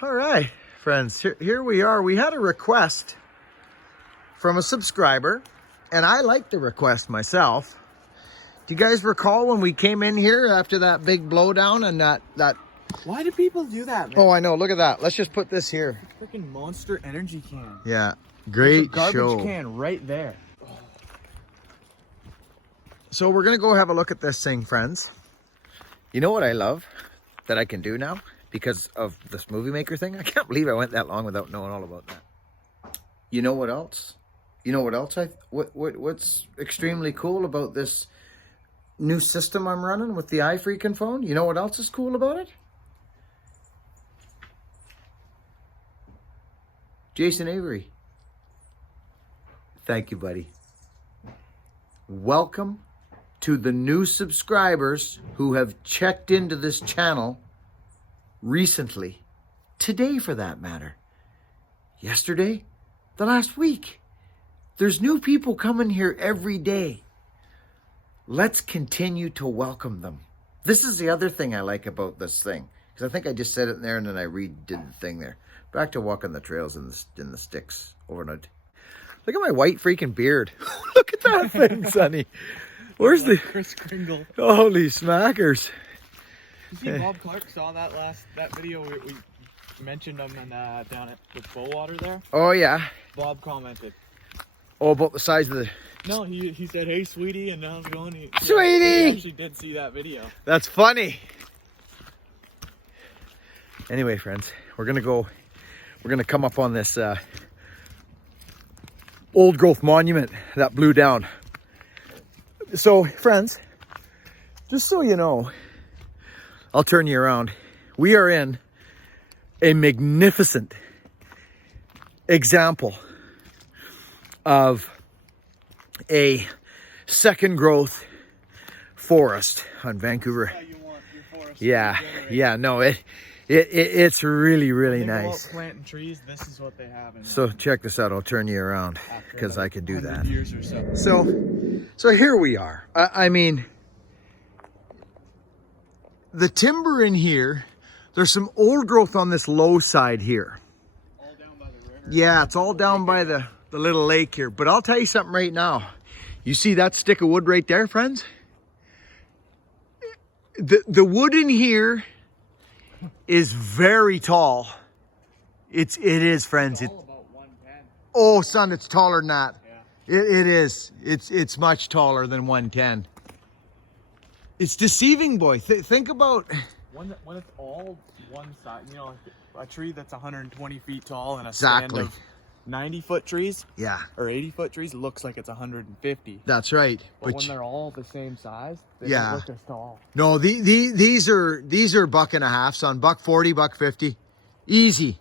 All right, friends, here we are. We had a request from a subscriber, and I like the request myself. Do you guys recall when we came in here after that big blowdown and that... Why do people do that, man? Oh, I know. Look at that. Let's just put this here. Freaking Monster Energy can. Yeah, great There's a show. garbage can right there. So we're going to go have a look at this thing, friends. You know what I love that I can do now because of this movie maker thing? I can't believe I went that long without knowing all about that. You know what else? You know what else? What's extremely cool about this new system I'm running with the iFreaking phone? You know what else is cool about it? Jason Avery. Thank you, buddy. Welcome to the new subscribers who have checked into this channel recently. Today, for that matter. Yesterday, the last week. There's new people coming here every day. Let's continue to welcome them. This is the other thing I like about this thing. Because I think I just said it in there and then I redid the thing there. Back to walking the trails in the sticks overnight. Look at my white freaking beard. Look at that thing, Sonny. Where's the... Chris Kringle. Holy smackers. You see Bob Clark saw that video we mentioned him down at the Bowater there? Oh, yeah. Bob commented. Oh, about the size of the... No, he said, "Hey, sweetie," and I was going, Sweetie! He actually did see that video. That's funny. Anyway, friends, we're gonna come up on this old growth monument that blew down. So, friends, just so you know, I'll turn you around. We are in a magnificent example of a second growth forest on Vancouver. You want your forest Yeah, no, it's really nice. Planting trees, this is what they have in So check this out. I'll turn you around because I can do that. Years or so. So here we are. I mean, the timber in here, there's some old growth on this low side here. All down by the river. Yeah, it's all down by the little lake here. But I'll tell you something right now. You see that stick of wood right there, friends? The wood in here is very tall. It is, friends. It's all about 110. Oh, son, it's taller than that. Yeah. It is. It's much taller than 110. It's deceiving, boy. Think about... When it's all one side, you know, a tree that's 120 feet tall and a Exactly. stand of 90-foot trees Yeah, or 80-foot trees looks like it's 150. that's right. But when they're all the same size, they Yeah. don't look as tall. No, these are $1.50, son. $1.40, $1.50. Easy.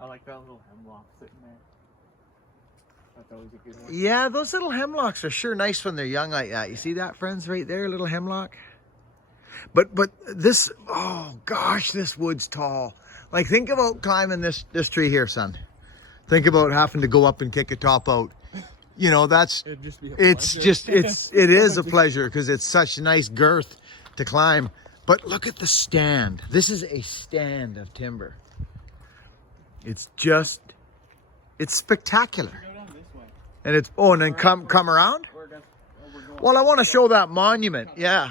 I like that little hemlock sitting there. That's always a good one. Yeah, those little hemlocks are sure nice when they're young like that. You see that, friends, right there, little hemlock? But this, oh gosh, this wood's tall. Like, think about climbing this tree here, son. Think about having to go up and kick a top out. You know, It'd just be a pleasure. it is a pleasure because it's such nice girth to climb. But look at the stand. This is a stand of timber. It's spectacular. Go down this way. And it's, oh, and then come around? We're going. Well, I want to show that monument. Yeah.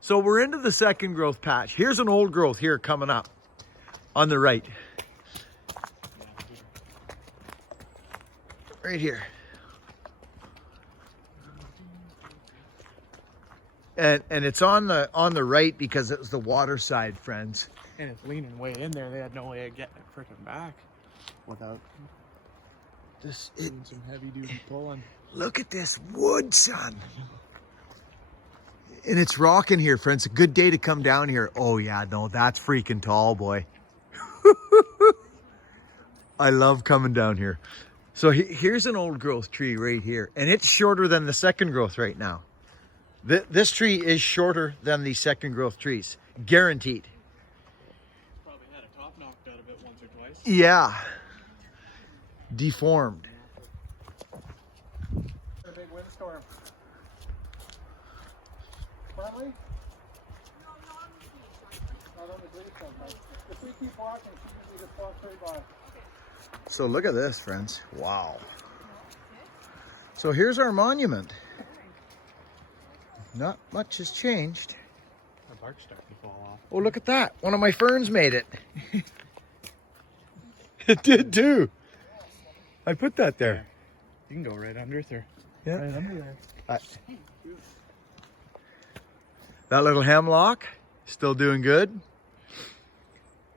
So we're into the second growth patch. Here's an old growth here coming up on the right. Right here. And it's on the right because it was the water side, friends. And it's leaning way in there. They had no way of getting it freaking back without doing some heavy duty pulling. Look at this wood, son. And it's rocking here, friends. A good day to come down here. Oh yeah, no, that's freaking tall, boy. I love coming down here. So here's an old growth tree right here, and it's shorter than the second growth right now. This tree is shorter than the second growth trees, guaranteed. Probably had a top knocked out of it once or twice. Yeah. Deformed. A big windstorm. Probably. Not on the great one, but if we keep walking, she usually just walks right by. So look at this, friends. Wow. So here's our monument. Not much has changed. The bark's starting to fall off. Oh, look at that. One of my ferns made it. It did too. I put that there. You can go right under there. Yeah. Right under there. That little hemlock, still doing good.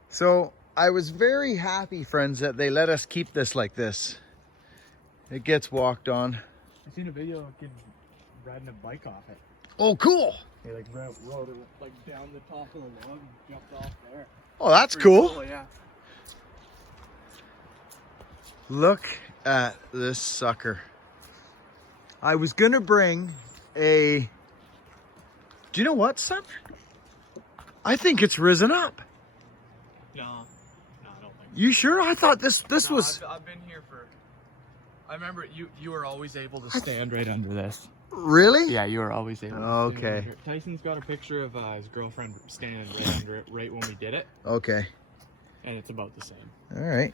So I was very happy, friends, that they let us keep this like this. It gets walked on. I seen a video of kids riding a bike off it. Oh, cool. They like rode it like down the top of the log and jumped off there. Oh, that's Pretty cool. Yeah. Look at this sucker. I was gonna bring a... Do you know what, son? I think it's risen up. No, I don't think. You sure? I thought this No, was... I've been here for... I remember you were always able to stand right under this. Really? Yeah, you were always able to stand Okay. under it. Tyson's got a picture of his girlfriend standing right under it right when we did it. Okay. And it's about the same. All right.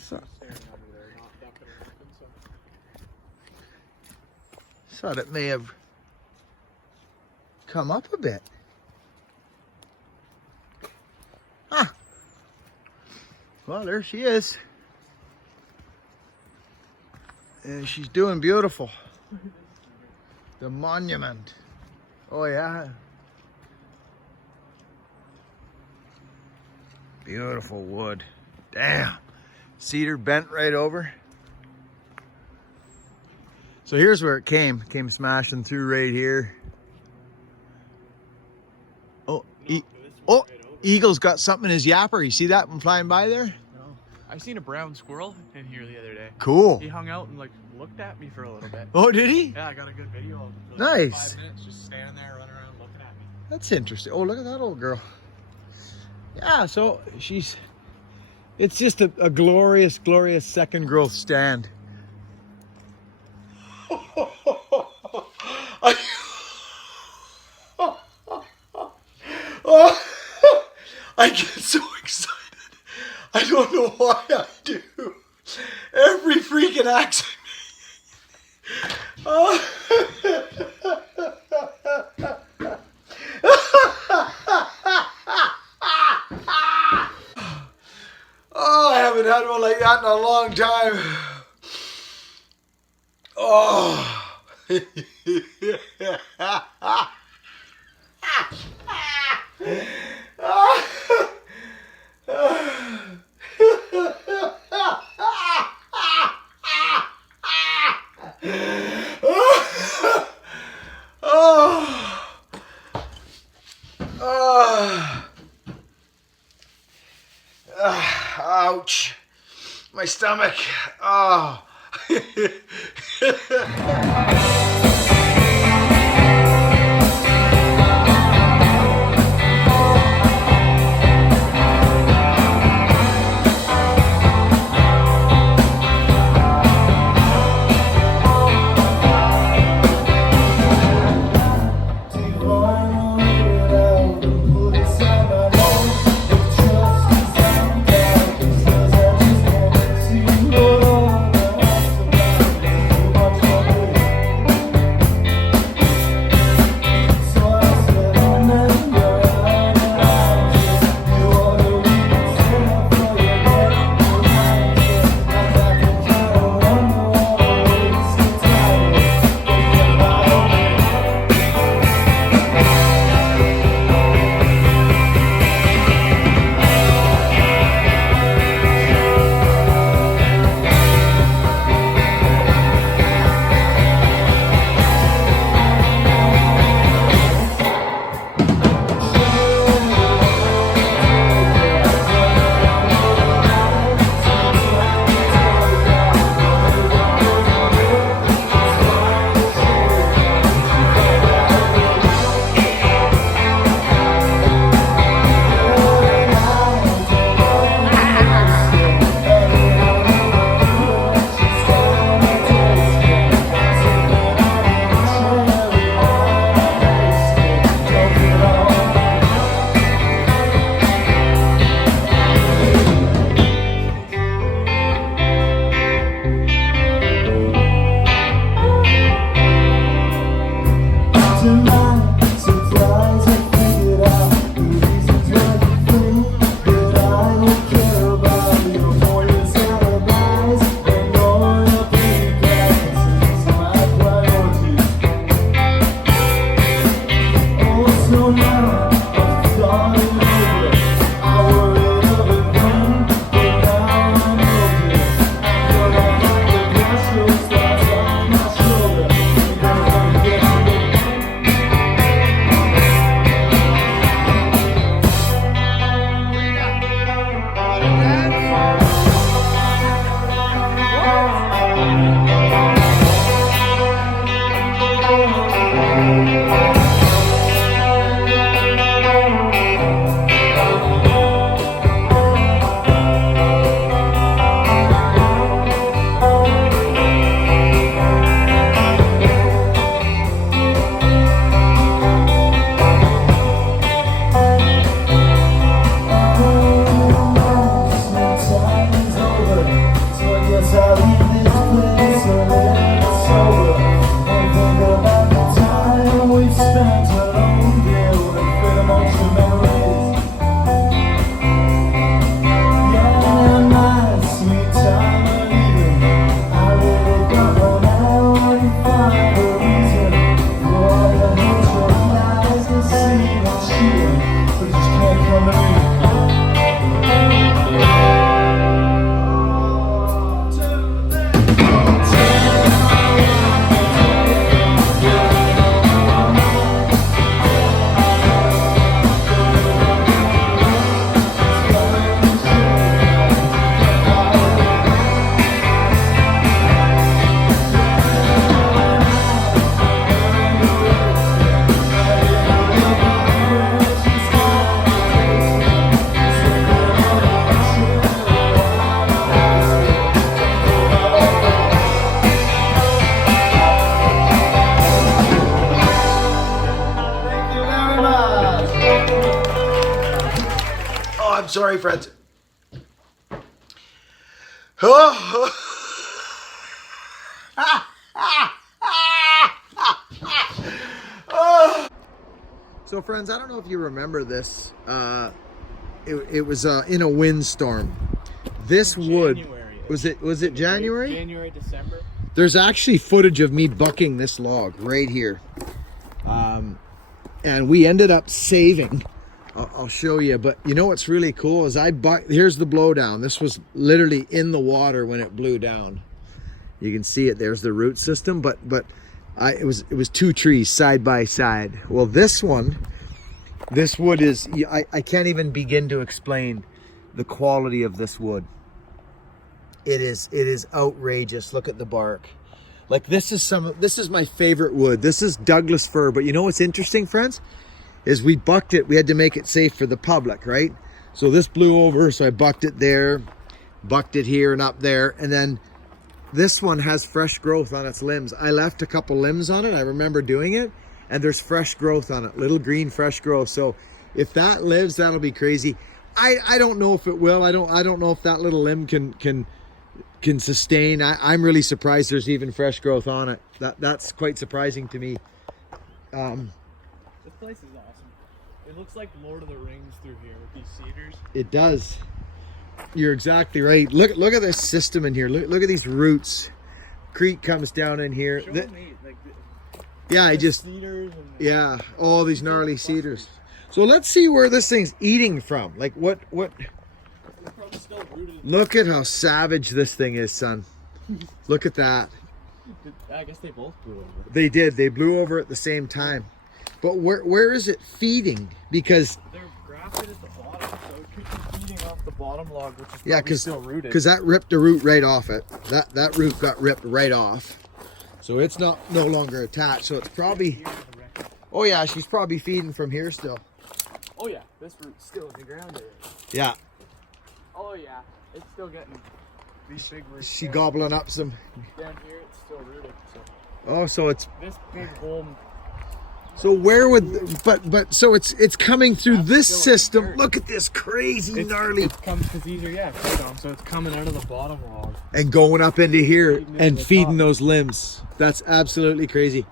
So, Standing under there, not ducking or nothing, so. thought it may have come up a bit. Huh. Well, there she is. And she's doing beautiful. The monument. Oh, yeah. Beautiful wood. Damn. Cedar bent right over. So here's where it came. Came smashing through right here. Oh, oh, Eagle's got something in his yapper. You see that one flying by there? No. I seen a brown squirrel in here the other day. Cool. He hung out and like looked at me for a little bit. Oh, did he? Yeah, I got a good video of him. For Nice. 5 minutes just standing there, running around, looking at me. That's interesting. Oh, look at that old girl. Yeah, so it's just a glorious, glorious second growth stand. I get so excited. I don't know why I do. Every freaking axe I Oh, I haven't had one like that in a long time. Oh. Ouch. My stomach. Oh. I'm sorry, friends. Oh. So friends, I don't know if you remember this. It was in a windstorm. This wood, was it January? January, December. There's actually footage of me bucking this log right here. And we ended up saving. I'll show you, but you know what's really cool is here's the blowdown. This was literally in the water when it blew down. You can see it, there's the root system, but it was two trees side by side. Well, this wood is, I can't even begin to explain the quality of this wood. It is outrageous. Look at the bark. Like this is my favorite wood. This is Douglas fir, but you know what's interesting, friends? Is we bucked it, we had to make it safe for the public, right? So this blew over, so I bucked it there, bucked it here and up there, and then this one has fresh growth on its limbs. I left a couple limbs on it, I remember doing it, and there's fresh growth on it, little green fresh growth. So if that lives, that'll be crazy. I don't know if it will. I don't know if that little limb can sustain. I'm really surprised there's even fresh growth on it. That's quite surprising to me. This place is awesome. It looks like Lord of the Rings through here with these cedars. It does. You're exactly right. Look at this system in here. Look at these roots. Creek comes down in here. Show me, like, yeah, I just cedars and yeah, all these gnarly cedars. So let's see where this thing's eating from. Like what? they're probably still rooted. Look at how savage this thing is, son. Look at that. I guess they both blew over. They did. They blew over at the same time. But where is it feeding? Because they're grafted at the bottom, so it could be feeding off the bottom log, which is yeah, probably still rooted. Because that ripped the root right off it. That root got ripped right off. So it's no longer attached. So it's probably, oh yeah, she's probably feeding from here still. Oh yeah, this root's still in the ground area. Yeah. Oh yeah, it's still getting these big roots. She gobbling up some. Down here, it's still rooted. So oh, so it's this big hole. so where would but so it's coming through this system. Dirt. Look at this crazy gnarly It comes because these are so it's coming out of the bottom log and going up into here and the feeding top. those limbs. That's absolutely crazy.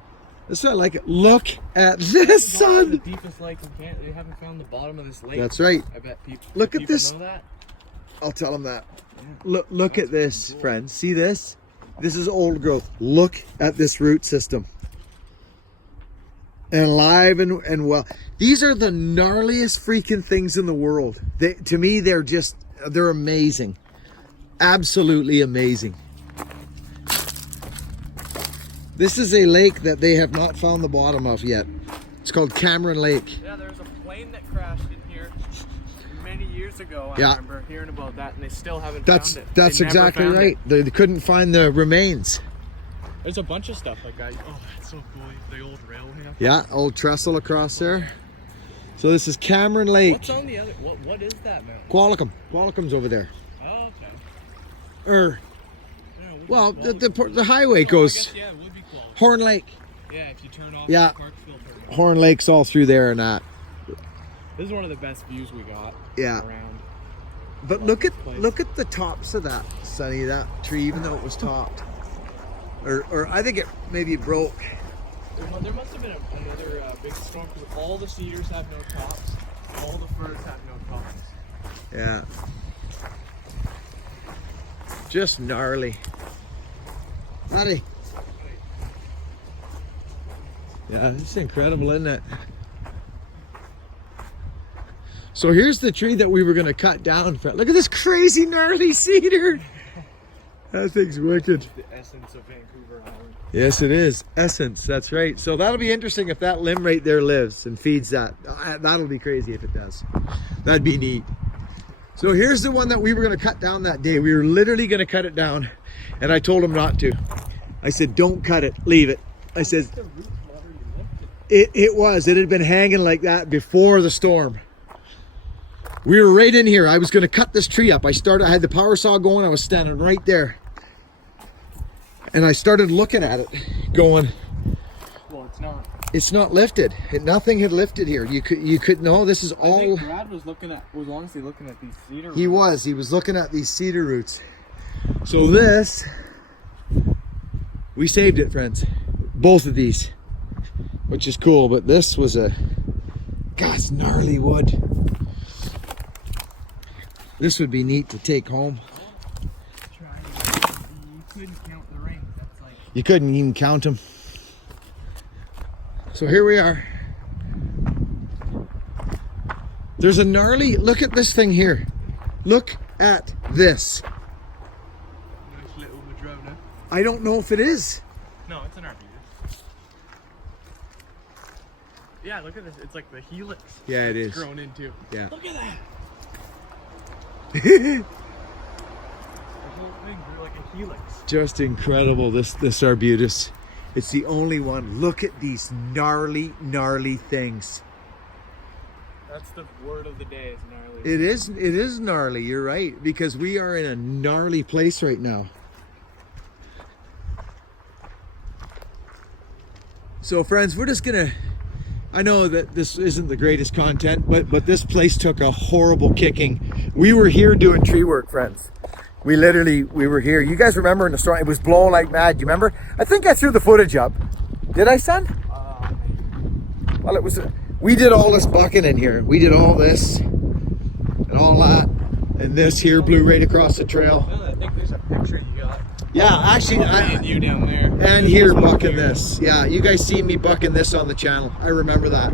That's what I like it. Look at this, It's one of the son. deepest lakes in Canada. They haven't found the bottom of this lake. That's right. I bet people. Look do at people this. Know that? I'll tell them that. Yeah. Look at this, friends. See this? This is old growth. Look at this root system. And alive and well. These are the gnarliest freaking things in the world. To me, they're amazing. Absolutely amazing. This is a lake that they have not found the bottom of yet. It's called Cameron Lake. Yeah, there was a plane that crashed in here many years ago. I remember hearing about that, and they still haven't found it. That's They never exactly found right. it. They couldn't find the remains. There's a bunch of stuff like that. Oh, that's so cool. The old rail here. Yeah, old trestle across there. So this is Cameron Lake. What's on the other? What is that mountain? Qualicum. Qualicum's over there. Oh, okay. Or, Yeah, it would well, be the highway I goes guess, yeah, it would be close. Horn Lake. Yeah, if you turn off Yeah. the park filter. Horn Lake's all through there and that. This is one of the best views we got Yeah. around. But look at the tops of that, Sonny, that tree, even though it was topped. Or I think it maybe broke. There must have been another big storm because all the cedars have no tops. All the firs have no tops. Yeah. Just gnarly. Buddy. Yeah, it's incredible, isn't it? So here's the tree that we were going to cut down. Look at this crazy gnarly cedar. That thing's wicked. The essence of Vancouver Island. Yes, it is. Essence, that's right. So that'll be interesting if that limb right there lives and feeds that. That'll be crazy if it does. That'd be neat. So here's the one that we were going to cut down that day. We were literally going to cut it down, and I told him not to. I said, don't cut it, leave it. I said, it was. It had been hanging like that before the storm. We were right in here. I was going to cut this tree up. I had the power saw going. I was standing right there. And I started looking at it, going, Well, it's not It's not lifted. Nothing had lifted here. You could no. This is I all. think Brad was honestly looking at these cedar roots. He was looking at these cedar roots. So this, we saved it, friends. Both of these, which is cool. But this was God, it's gnarly wood. This would be neat to take home. You couldn't count the rings. That's like. You couldn't even count them. So here we are. There's a gnarly, look at this thing here. Look at this. Nice little madrona. I don't know if it is. No, it's an arbutus. Yeah, look at this. It's like the helix. Yeah, it it's is. grown into. Yeah. Look at that. The whole thing grew like a helix. Just incredible, this arbutus. It's the only one. Look at these gnarly things. That's the word of the day, is gnarly. It is gnarly, you're right, because we are in a gnarly place right now. So friends, we're just gonna, I know that this isn't the greatest content, but this place took a horrible kicking. We were here doing tree work, friends. We were here. You guys remember in the storm, it was blowing like mad. You remember? I think I threw the footage up. Did I, son? Well, we did all this bucking in here. We did all this and all that. And this here blew right across the trail. I think there's a picture you got. Yeah, actually, And you down there. and here bucking this. Yeah, you guys see me bucking this on the channel. I remember that.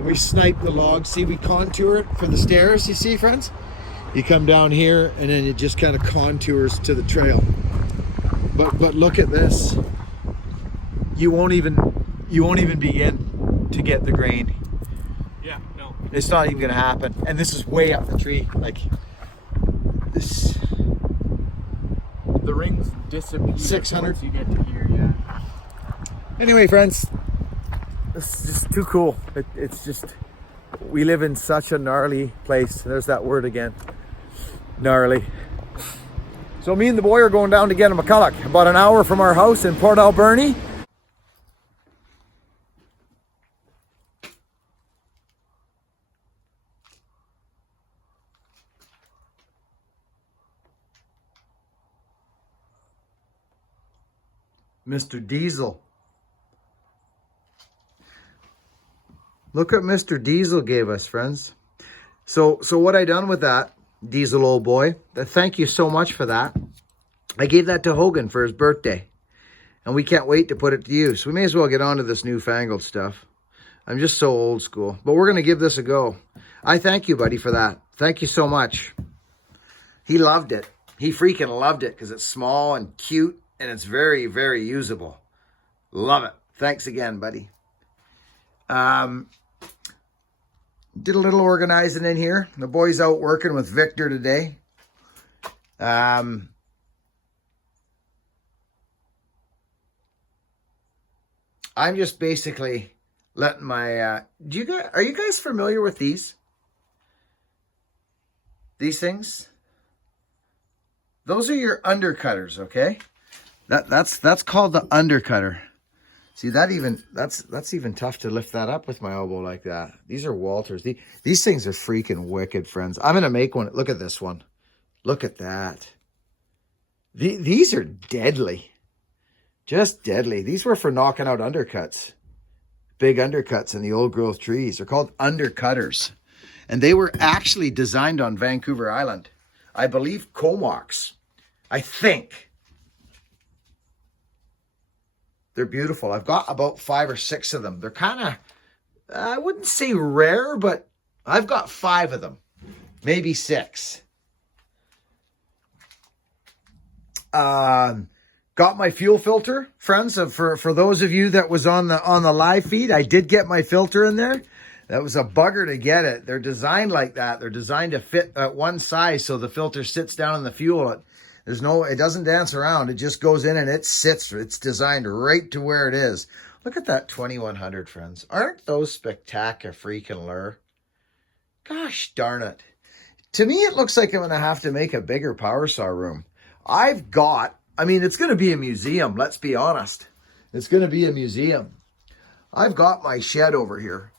We sniped the log. See, we contour it for the stairs, you see, friends? You come down here and then it just kind of contours to the trail. But look at this. You won't even begin to get the grain. Yeah, no. It's not even gonna happen. And this is way up the tree. Like this. The rings disappear 600. once you get to here, yeah. Anyway, friends, this is just too cool. It's just, we live in such a gnarly place. There's that word again. Gnarly. So me and the boy are going down to get a McCulloch, about an hour from our house in Port Alberni. Mr. Diesel. Look what Mr. Diesel gave us, friends. So what I done with that, Diesel old boy, thank you so much for that. I gave that to Hogan for his birthday. And we can't wait to put it to use. We may as well get on to this newfangled stuff. I'm just so old school. But we're going to give this a go. I thank you, buddy, for that. Thank you so much. He loved it. He freaking loved it because it's small and cute. And it's very, very usable. Love it. Thanks again, buddy. Did a little organizing in here. The boy's out working with Victor today. I'm just basically letting my... are you guys familiar with these? These things? Those are your undercutters, okay? That's called the undercutter. See, that's even tough to lift that up with my elbow like that. These are Walters. These things are freaking wicked, friends. I'm gonna make one. Look at this one. Look at that. These are deadly. Just deadly. These were for knocking out undercuts. Big undercuts in the old growth trees. They're called undercutters. And they were actually designed on Vancouver Island. I believe Comox. I think. They're beautiful. I've got about 5 or 6 of them. They're kind of, I wouldn't say rare, but I've got 5 of them. Maybe 6. Got my fuel filter, friends. For those of you that was on the live feed, I did get my filter in there. That was a bugger to get it. They're designed like that. They're designed to fit at one size so the filter sits down in the fuel. It doesn't dance around. It just goes in and it sits. It's designed right to where it is. Look at that 2100, friends. Aren't those spectacular freaking lure? Gosh darn it. To me, it looks like I'm going to have to make a bigger power saw room. It's going to be a museum. Let's be honest. It's going to be a museum. I've got my shed over here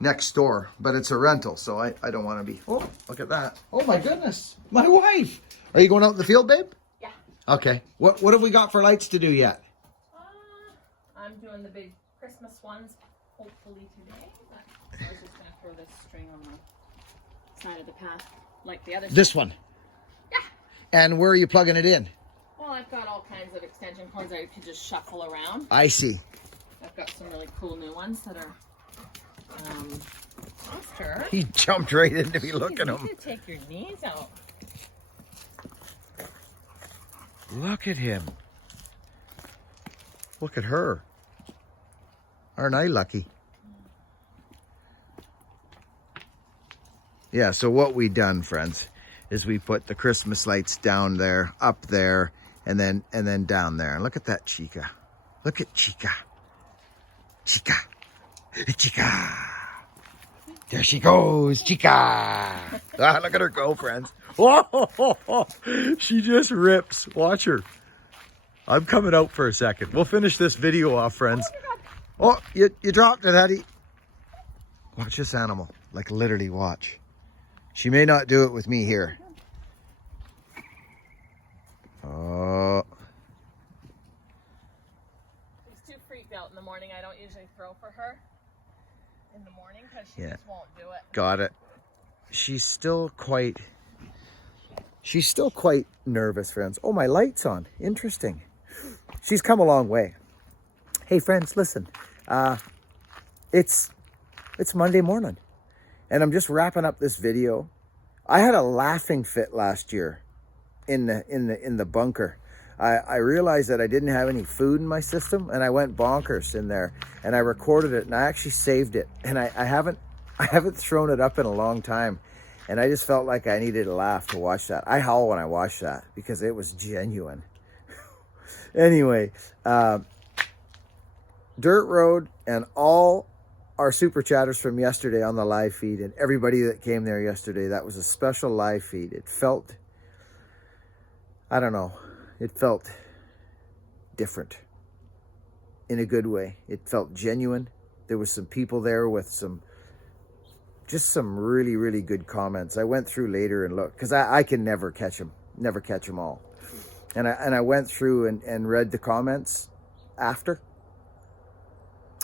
next door, but it's a rental, so I don't want to be. Oh, look at that. Oh my goodness. My wife. Are you going out in the field, babe? Yeah. Okay. What have we got for lights to do yet? I'm doing the big Christmas ones hopefully today. But I was just going to throw this string on the side of the path like the other This side. one. Yeah. And where are you plugging it in? Well, I've got all kinds of extension cords that you can just shuffle around. I see. I've got some really cool new ones that are softer. He jumped right into me looking at him. You could take your knees out. Look at him. Look at her. Aren't I lucky? Yeah, so what we done, friends, is we put the Christmas lights down there, up there, and then down there. And look at that Chica. Look at Chica. Chica. Chica. There she goes, Chica. Ah, look at her go, friends. Whoa, she just rips. Watch her. I'm coming out for a second. We'll finish this video off, friends. Oh, you dropped it, Hattie. Watch this animal. Like, literally watch. She may not do it with me here. Oh. She's too freaked out in the morning. I don't usually throw for her in the morning because she just won't do it. Got it. She's still quite nervous, friends. Oh, my light's on. Interesting. She's come a long way. Hey, friends, listen. It's Monday morning, and I'm just wrapping up this video. I had a laughing fit last year in the bunker. I realized that I didn't have any food in my system, and I went bonkers in there, and I recorded it, and I actually saved it, and I haven't thrown it up in a long time, and I just felt like I needed a laugh to watch that. I howl when I watch that because it was genuine. Anyway, Dirt Road and all our super chatters from yesterday on the live feed, and everybody that came there yesterday, that was a special live feed. It felt, I don't know, it felt different in a good way. It felt genuine. There was some people there with some really, really good comments. I went through later and looked, because I can never catch them all. And I went through and read the comments after.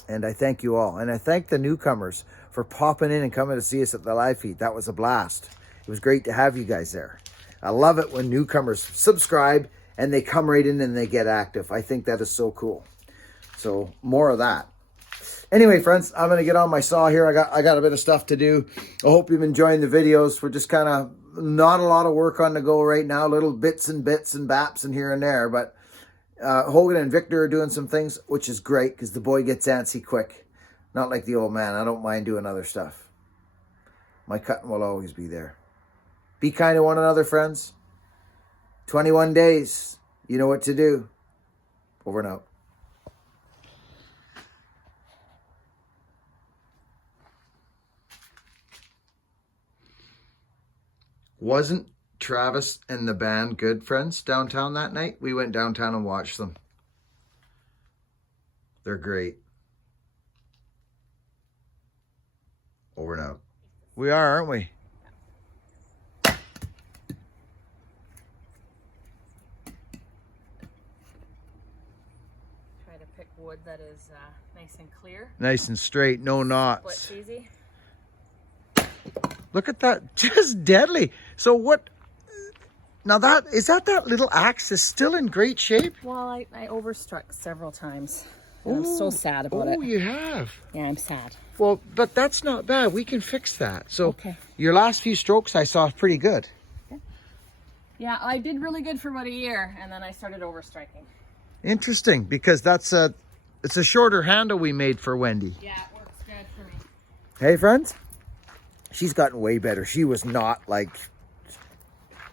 And I thank you all. And I thank the newcomers for popping in and coming to see us at the live feed. That was a blast. It was great to have you guys there. I love it when newcomers subscribe and they come right in and they get active. I think that is so cool. So more of that. Anyway, friends, I'm going to get on my saw here. I got a bit of stuff to do. I hope you've been enjoying the videos. We're just kind of not a lot of work on the go right now. Little bits and baps and here and there. But Hogan and Victor are doing some things, which is great because the boy gets antsy quick. Not like the old man. I don't mind doing other stuff. My cutting will always be there. Be kind to one another, friends. 21 days. You know what to do. Over and out. Wasn't Travis and the band good, friends, downtown that night? We went downtown and watched them. They're great. Over and out. We are, aren't we? Try to pick wood that is nice and clear. Nice and straight, no knots. Splits easy. Look at that, just deadly. So what, now that little axe is still in great shape? Well, I overstruck several times. I'm so sad about it. Oh, you have? Yeah, I'm sad. Well, but that's not bad. We can fix that. So Okay. Your last few strokes I saw pretty good. Okay. Yeah, I did really good for about a year, and then I started overstriking. Interesting, because it's a shorter handle we made for Wendy. Yeah, it works good for me. Hey, friends. She's gotten way better. She was not, like,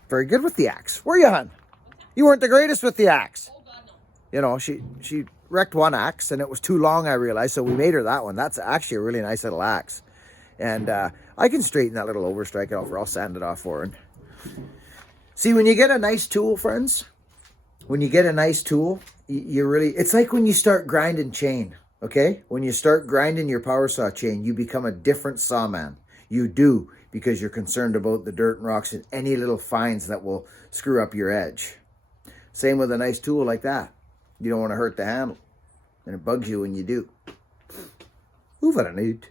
very good with the axe. Where you, hon? You weren't the greatest with the axe. Oh, God, no. You know, she wrecked one axe, and it was too long, I realized, so we made her that one. That's actually a really nice little axe. And I can straighten that little overstrike off, or I'll sand it off for her. And see, when you get a nice tool, friends, when you get a nice tool, you really, it's like when you start grinding chain. Okay? When you start grinding your power saw chain, you become a different sawman. You do, because you're concerned about the dirt and rocks and any little fines that will screw up your edge. Same with a nice tool like that. You don't want to hurt the handle. And it bugs you when you do. Oef, what I need.